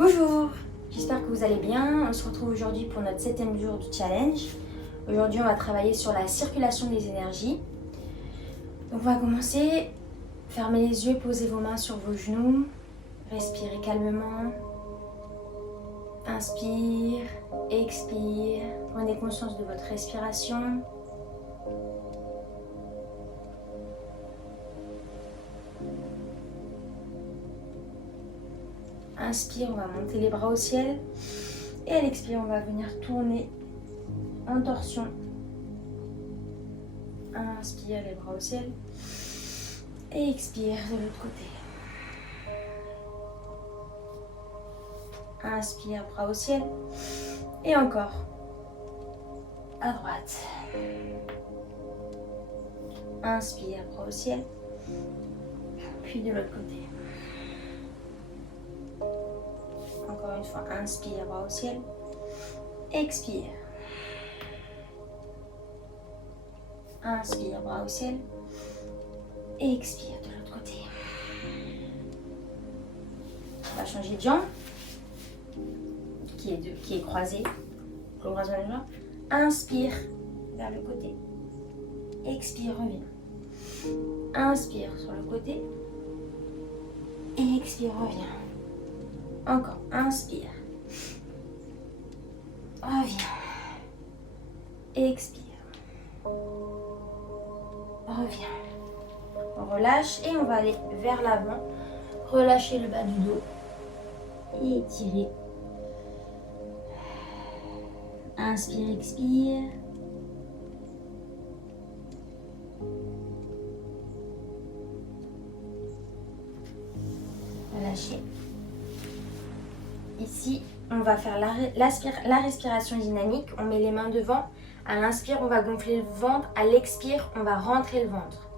Bonjour, j'espère que vous allez bien. On se retrouve aujourd'hui pour notre 7e jour du challenge. Aujourd'hui, on va travailler sur la circulation des énergies. Donc, on va commencer. Fermez les yeux, posez vos mains sur vos genoux. Respirez calmement. Inspire, expire. Prenez conscience de votre respiration. Inspire, on va monter les bras au ciel. Et à l'expire, on va venir tourner en torsion. Inspire, les bras au ciel. Et expire de l'autre côté. Inspire, bras au ciel. Et encore. À droite. Inspire, bras au ciel. Puis de l'autre côté. Encore une fois, inspire, bras au ciel. Expire. Inspire, bras au ciel. Et expire de l'autre côté. On va changer de jambe. Qui est croisée. Le croisement des jambes. Inspire vers le côté. Expire, reviens. Inspire sur le côté. Et expire, reviens. Encore, inspire. Reviens. Expire. Reviens. On relâche et on va aller vers l'avant. Relâchez le bas du dos. Et étirez. Inspire, expire. Relâchez. Ici, on va faire la respiration dynamique. On met les mains devant. À l'inspire, on va gonfler le ventre. À l'expire, on va rentrer le ventre.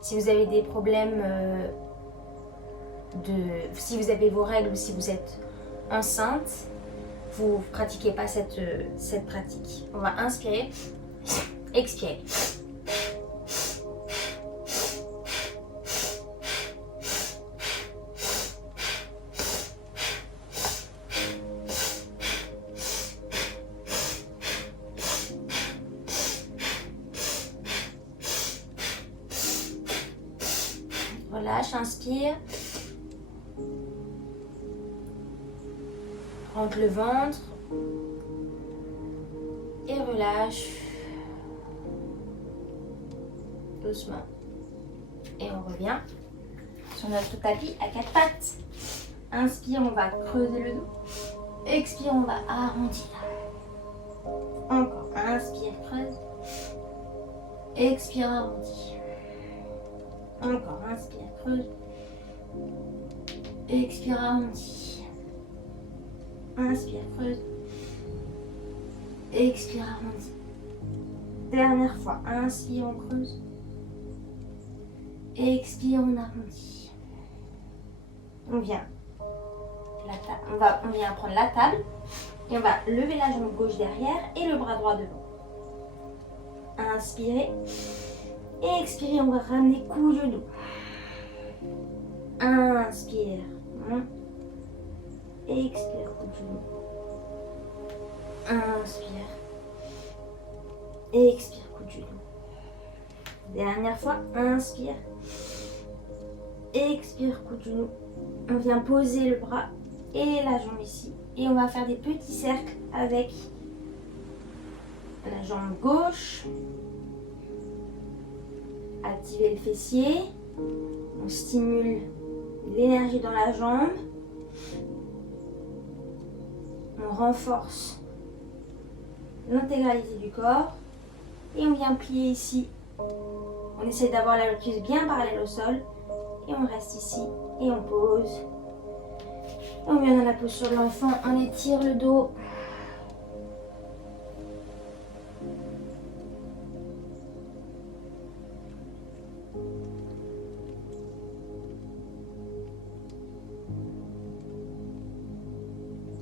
Si vous avez des problèmes si vous avez vos règles ou si vous êtes enceinte, vous ne pratiquez pas cette pratique. On va inspirer, expirer. Relâche, inspire. Rentre le ventre. Et relâche. Doucement. Et on revient sur notre tapis à 4 pattes. Inspire, on va creuser le dos. Expire, on va arrondir. Encore. Inspire, creuse. Expire, arrondis. Encore, inspire, creuse. Expire, arrondi. Inspire, creuse. Expire, arrondi. Dernière fois, inspire, on creuse. Expire, on arrondit. On vient prendre la table et on va lever la jambe gauche derrière et le bras droit devant. Inspirez. Et expirez, on va ramener cou, genou. Inspire. Expire, cou, genou. Inspire. Expire, cou, genou. Dernière fois, inspire. Expire, cou, genou. On vient poser le bras et la jambe ici. Et on va faire des petits cercles avec la jambe gauche. Activez le fessier, on stimule l'énergie dans la jambe, on renforce l'intégralité du corps et on vient plier ici. On essaie d'avoir la cuisse bien parallèle au sol et on reste ici et on pose. Et on vient dans la posture de l'enfant, on étire le dos.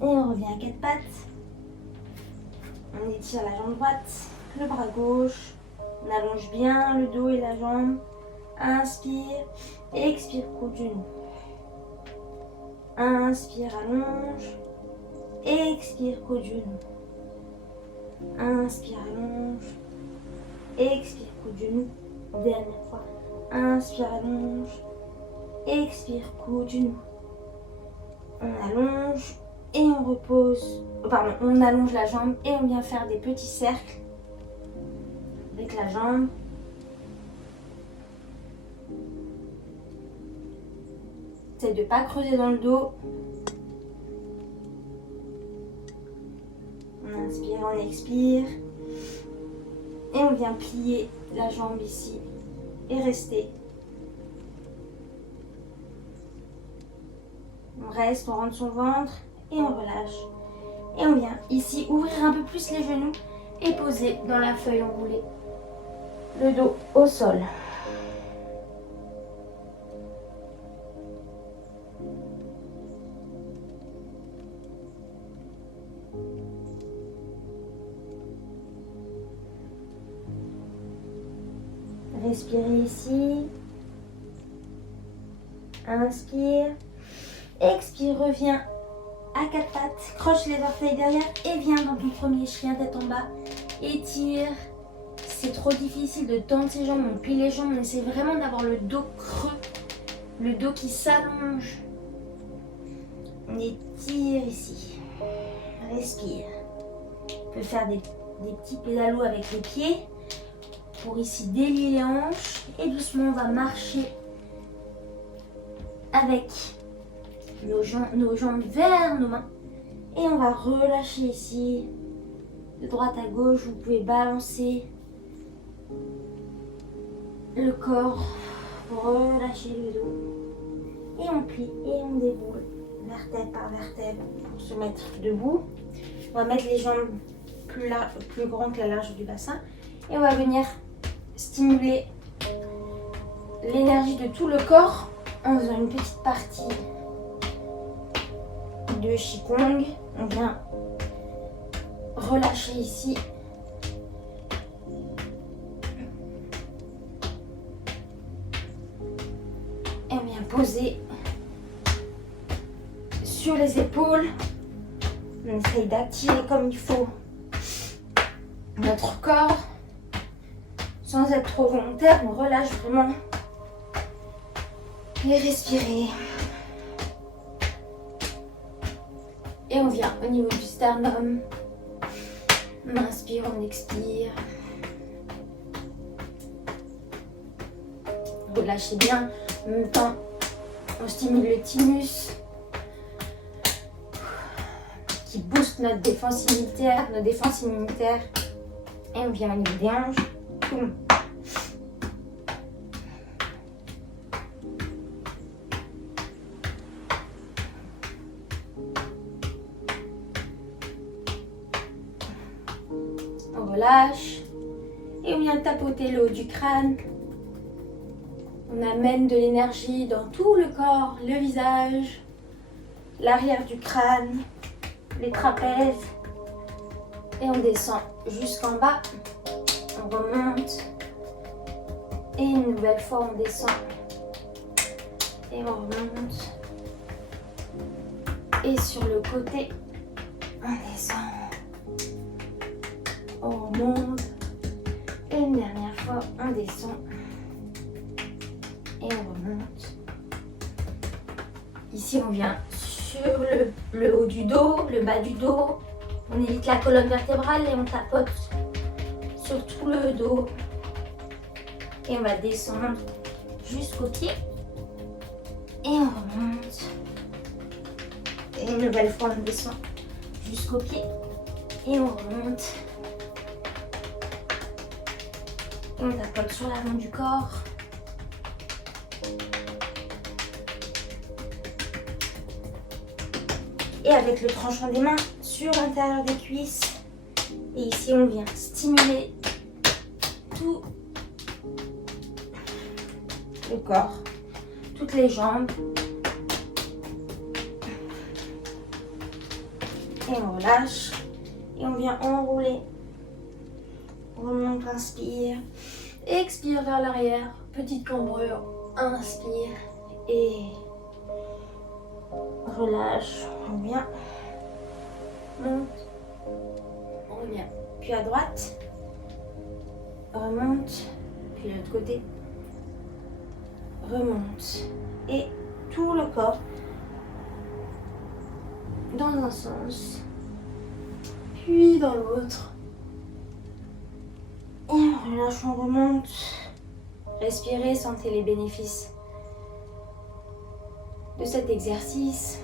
Et on revient à 4 pattes. On étire la jambe droite, le bras gauche. On allonge bien le dos et la jambe. Inspire, expire, cou de genou. Inspire, allonge. Expire, coude genou. Inspire, allonge. Expire, coude genou. Dernière fois. Inspire, allonge. Expire, coude genou. On allonge et on repose. Pardon, on allonge la jambe et on vient faire des petits cercles avec la jambe. C'est de ne pas creuser dans le dos. On inspire, on expire. Et on vient plier la jambe ici et rester. On reste, on rentre son ventre et on relâche. Et on vient ici ouvrir un peu plus les genoux et poser dans la feuille enroulée. Le dos au sol. Respirez ici. Inspire. Expire, reviens à quatre pattes. Croche les orteils derrière et viens dans ton premier chien tête en bas. Étire. C'est trop difficile de tendre ses jambes. On plie les jambes. On essaie vraiment d'avoir le dos creux. Le dos qui s'allonge. On étire ici. Respire. On peut faire des petits pédalos avec les pieds. Pour ici délier les hanches et doucement on va marcher avec nos jambes vers nos mains et on va relâcher ici de droite à gauche. Vous pouvez balancer le corps pour relâcher le dos et on plie et on déroule vertèbre par vertèbre pour se mettre debout. On va mettre les jambes plus grandes que la largeur du bassin et on va venir stimuler l'énergie de tout le corps en faisant une petite partie de Qigong. On vient relâcher ici. Et on vient poser sur les épaules. On essaye d'attirer comme il faut notre corps. Sans être trop volontaire, on relâche vraiment et respirez. Et on vient au niveau du sternum. On inspire, on expire. Relâchez bien. En même temps, on stimule le thymus qui booste notre défense immunitaire, Et on vient au niveau des hanches. On relâche et on vient tapoter le haut du crâne. On amène de l'énergie dans tout le corps, le visage, l'arrière du crâne, les trapèzes et on descend jusqu'en bas. On remonte et une nouvelle fois on descend et on remonte et sur le côté on descend, on remonte et une dernière fois on descend et on remonte. Ici on vient sur le haut du dos, le bas du dos, on évite la colonne vertébrale et on tapote sur tout le dos et on va descendre jusqu'au pied et on remonte et une nouvelle fois on descend jusqu'au pied et on remonte et on tapote sur l'avant du corps et avec le tranchant des mains sur l'intérieur des cuisses. Et ici, on vient stimuler tout le corps, toutes les jambes. Et on relâche. Et on vient enrouler. On remonte, inspire. Expire vers l'arrière. Petite cambrure. Inspire. Et relâche, on revient, monte, on revient, puis à droite, remonte, puis de l'autre côté, remonte, et tout le corps dans un sens, puis dans l'autre, et on relâche, on remonte, respirez, sentez les bénéfices de cet exercice.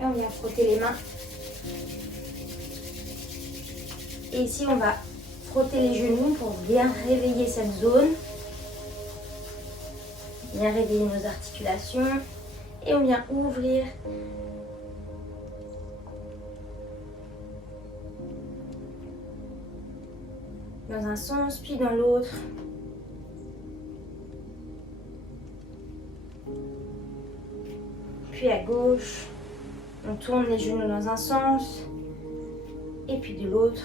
Et on vient frotter les mains. Et ici, on va frotter les genoux pour bien réveiller cette zone. Bien réveiller nos articulations. Et on vient ouvrir dans un sens, puis dans l'autre. Puis à gauche, on tourne les genoux dans un sens et puis de l'autre.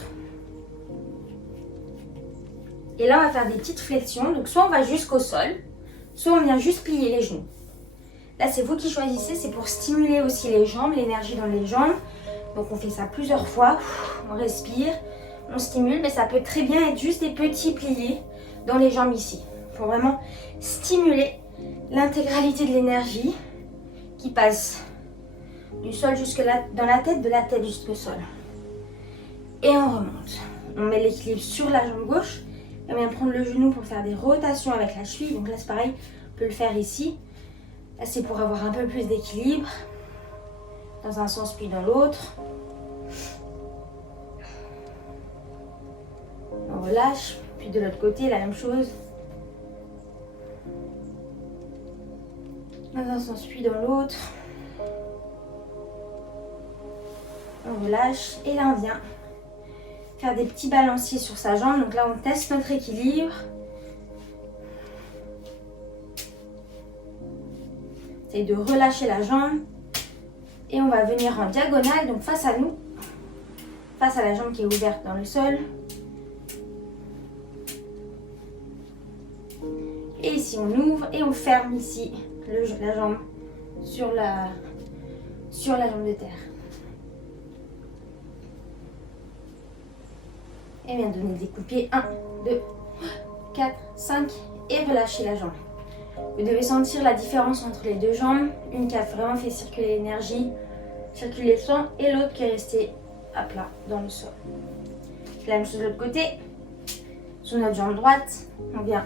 Et là, on va faire des petites flexions. Donc, soit on va jusqu'au sol, soit on vient juste plier les genoux. Là, c'est vous qui choisissez. C'est pour stimuler aussi les jambes, l'énergie dans les jambes. Donc, on fait ça plusieurs fois. On respire, on stimule. Mais ça peut très bien être juste des petits pliés dans les jambes ici. Il faut vraiment stimuler l'intégralité de l'énergie qui passe du sol jusque là, dans la tête, de la tête jusqu'au sol. Et on remonte. On met l'équilibre sur la jambe gauche. Et on vient prendre le genou pour faire des rotations avec la cheville. Donc là, c'est pareil, on peut le faire ici. Là, c'est pour avoir un peu plus d'équilibre. Dans un sens puis dans l'autre. On relâche. Puis de l'autre côté, la même chose. Dans un sens puis dans l'autre. On relâche. Et là, on vient faire des petits balanciers sur sa jambe. Donc là, on teste notre équilibre. Essaye de relâcher la jambe. Et on va venir en diagonale, donc face à nous. Face à la jambe qui est ouverte dans le sol. Et ici, on ouvre et on ferme ici la jambe sur la jambe de terre. Et bien donner des coups de pied. 1, 2, 4, 5. Et relâcher la jambe. Vous devez sentir la différence entre les deux jambes. Une qui a vraiment fait circuler l'énergie, circuler le sang. Et l'autre qui est restée à plat dans le sol. La même chose de l'autre côté. Sur notre jambe droite, on vient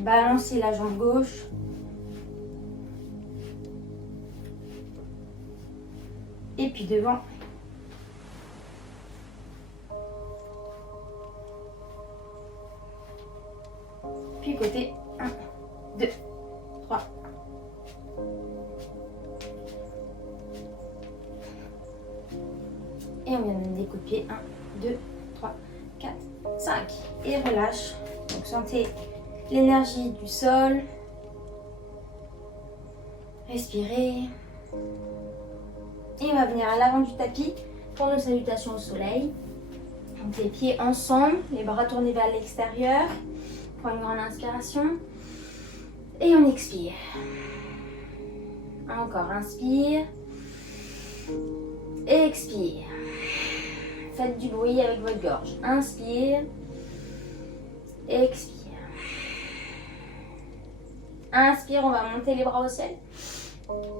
balancer la jambe gauche. Et puis devant. Puis côté 1, 2, 3. Et on vient donner des coups de pied. 1, 2, 3, 4, 5. Et relâche. Donc sentez l'énergie du sol. Respirez. Et on va venir à l'avant du tapis pour nos salutations au soleil. Donc les pieds ensemble, les bras tournés vers l'extérieur. On prend une grande inspiration. Et on expire. Encore, inspire. Expire. Faites du bruit avec votre gorge. Inspire. Expire. Inspire, on va monter les bras au ciel.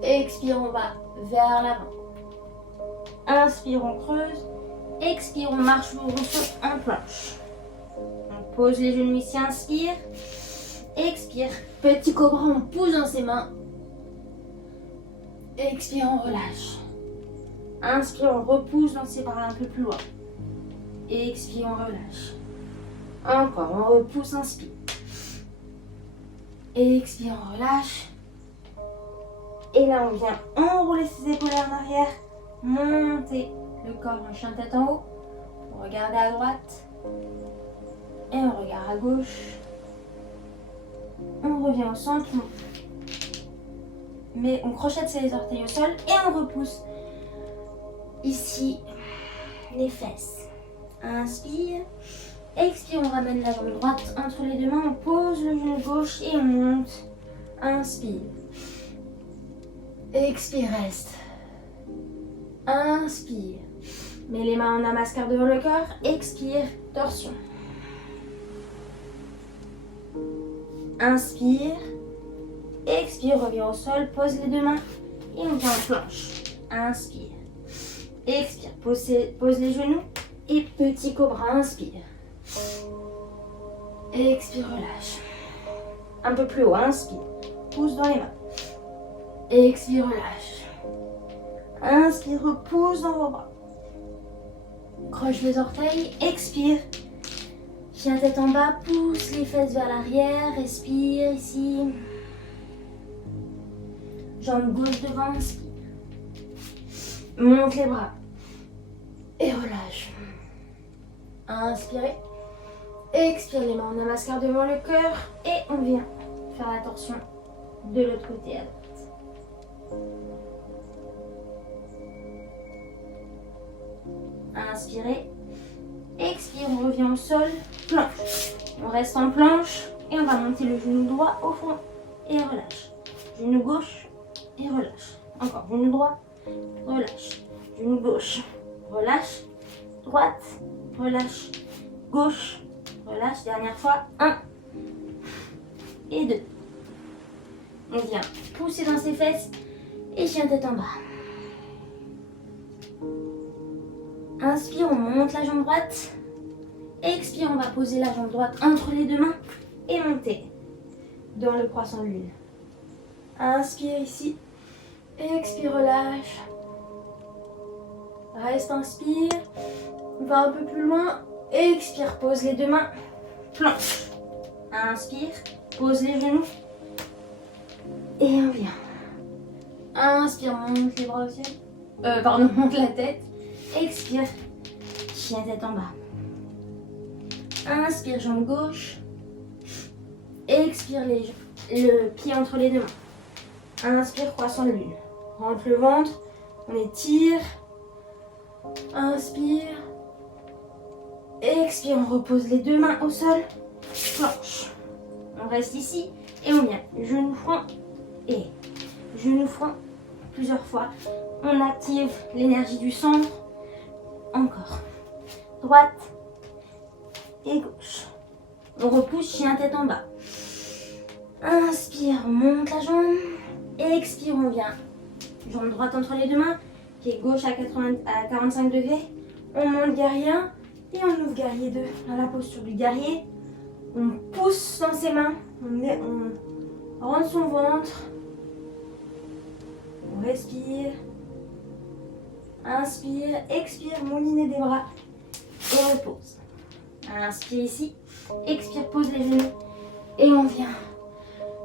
Expire, on va vers l'avant. Inspire, on creuse. Expire, on marche en planche. On pose les genoux ici, inspire. Expire. Petit cobra, on pousse dans ses mains. Expire, on relâche. Inspire, on repousse dans ses bras un peu plus loin. Expire, on relâche. Encore, on repousse, inspire. Expire, on relâche. Et là, on vient enrouler ses épaules en arrière. Monter le corps en chien tête en haut. On regarde à droite. Et on regarde à gauche. On revient au centre. Mais on crochette ses orteils au sol. Et on repousse ici les fesses. Inspire. Expire, on ramène la jambe droite entre les deux mains, on pose le genou gauche et on monte. Inspire. Expire, reste. Inspire. Mets les mains en namaskar devant le corps. Expire, torsion. Inspire. Expire, reviens au sol, pose les deux mains et on vient en planche. Inspire. Expire, pose les genoux et petit cobra, inspire. Expire, relâche. Un peu plus haut, inspire. Pousse dans les mains. Expire, relâche. Inspire, repousse dans vos bras. Croche les orteils, expire. Chien tête en bas, pousse les fesses vers l'arrière, respire ici. Jambe gauche devant, inspire. Monte les bras. Et relâche. Inspirez. Expire les mains en namaskar devant le cœur. Et on vient faire la torsion de l'autre côté à droite. Inspirez. Expire, on revient au sol. Planche. On reste en planche. Et on va monter le genou droit au fond. Et relâche. Genou gauche. Et relâche. Encore, genou droit. Relâche. Genou gauche. Relâche. Droite. Relâche. Gauche. Relâche. Dernière fois. 1 et 2. On vient pousser dans ses fesses. Et chien tête en bas. Inspire, on monte la jambe droite. Expire, on va poser la jambe droite entre les deux mains. Et monter dans le croissant lune. Inspire ici. Expire, relâche. Reste, inspire. On va un peu plus loin. Expire, pose les deux mains. Planche. Inspire, pose les genoux. Et on vient. Inspire, monte les bras au ciel. Monte la tête. Expire, chien tête en bas. Inspire, jambe gauche. Expire, le pied entre les deux mains. Inspire, croissant de lune. Rentre le ventre, on étire. Inspire. Expire, on repose les deux mains au sol. Planche. On reste ici et on vient. Genou front et genou front plusieurs fois. On active l'énergie du centre. Encore. Droite et gauche. On repousse, chien tête en bas. Inspire, on monte la jambe. Expire, on vient. Jambe droite entre les deux mains. Pied gauche à 45 degrés. On monte guerrier 1 et on ouvre guerrier 2. Dans la posture du guerrier, on pousse dans ses mains. On rentre son ventre. On respire. Inspire, expire, moulinez des bras. Et repose. Inspire ici. Expire, pose les genoux. Et on vient.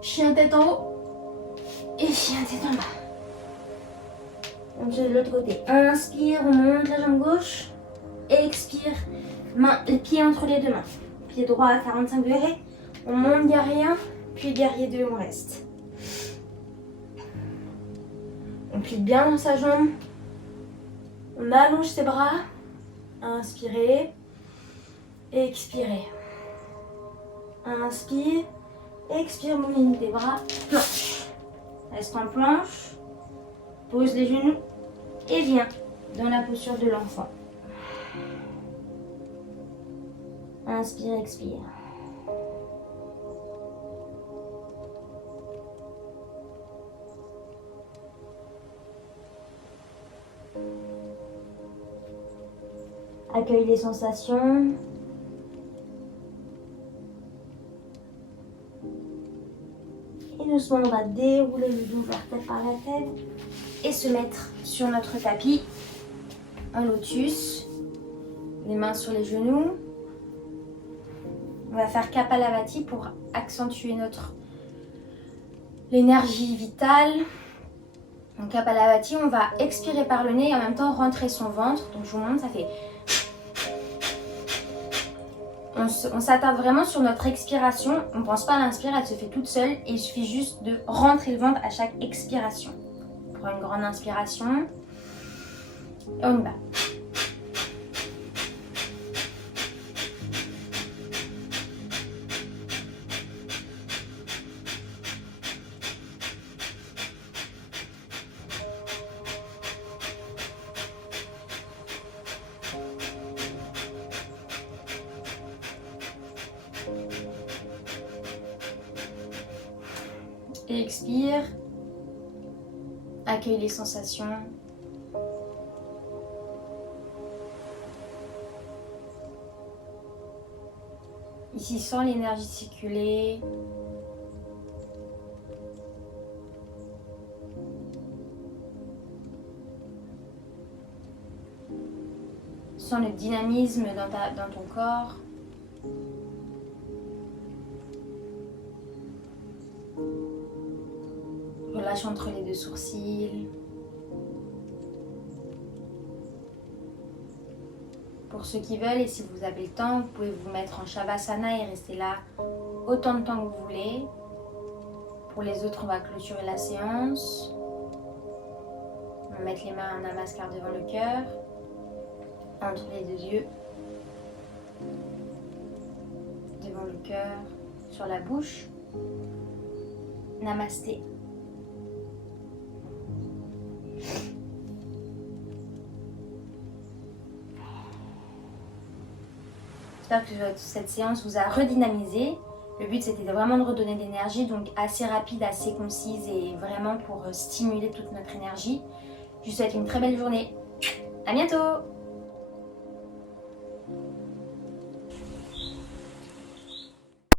Chien tête en haut. Et chien tête en bas. On fait de l'autre côté. Inspire, on monte la jambe gauche. Expire, les pieds entre les deux mains. Pied droit à 45 degrés. On monte guerrier 1, puis guerrier 2, on reste. On plie bien dans sa jambe. On allonge ses bras. Inspirez. Expirez. Inspire. Expire, mouline des bras. Planche. Reste en planche. Pose les genoux. Et viens dans la posture de l'enfant. Inspire, expire. Accueille les sensations. Et doucement, on va dérouler le dos vertèbre par la tête et se mettre sur notre tapis en lotus. Les mains sur les genoux. On va faire Kapalabhati pour accentuer l'énergie vitale. Donc Kapalabhati, on va expirer par le nez et en même temps rentrer son ventre. Donc je vous montre, ça fait... On s'attarde vraiment sur notre expiration. On ne pense pas à l'inspire, elle se fait toute seule. Et il suffit juste de rentrer le ventre à chaque expiration. On prend une grande inspiration. Et on y va. Et expire. Accueille les sensations. Ici, sens l'énergie circuler. Sens le dynamisme dans ton corps. Relâche entre les deux sourcils. Pour ceux qui veulent, et si vous avez le temps, vous pouvez vous mettre en Shavasana et rester là autant de temps que vous voulez. Pour les autres, on va clôturer la séance. On va mettre les mains en namaskar devant le cœur, entre les deux yeux, devant le cœur, sur la bouche. Namasté. J'espère que cette séance vous a redynamisé. Le but c'était vraiment de redonner de l'énergie, donc assez rapide, assez concise et vraiment pour stimuler toute notre énergie. Je vous souhaite une très belle journée. À bientôt!